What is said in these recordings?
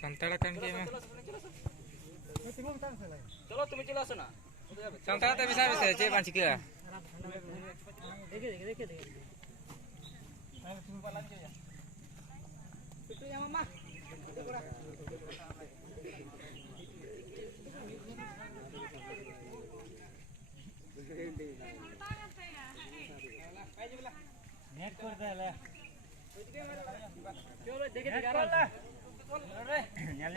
संताड़ा kan game चलो तुम्हें चला सुना संताड़ा तो bisa cek panci ke देखे itu yang mama नेट कर दे ले चलो देखे nyal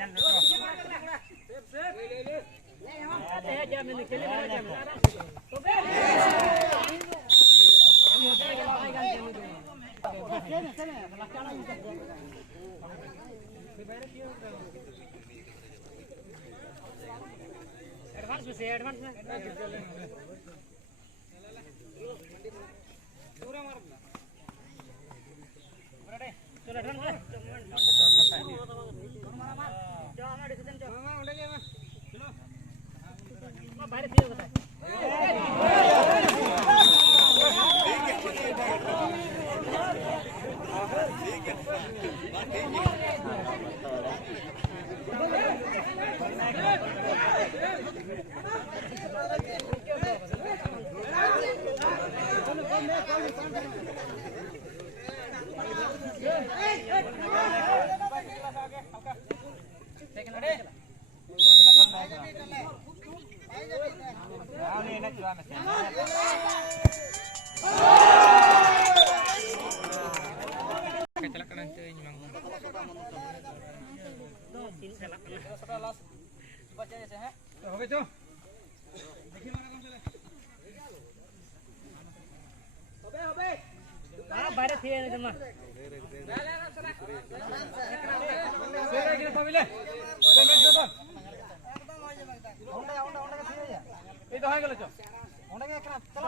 advance में पूरा मार बराबर चलो advance बाहर फिर होता है সেটা লাস্ট বাঁচে গেছে হ্যাঁ হবে তো দেখি মারা কোন চলে হবে বাইরে থেকে এনে মা সেরা কিনে থামিলে পেমেন্ট তো একদম হয়ে যাবে হোন্ডা কে দিয়ে যা এই তো হয়ে গেল চল হোন্ডা কে একরা চলো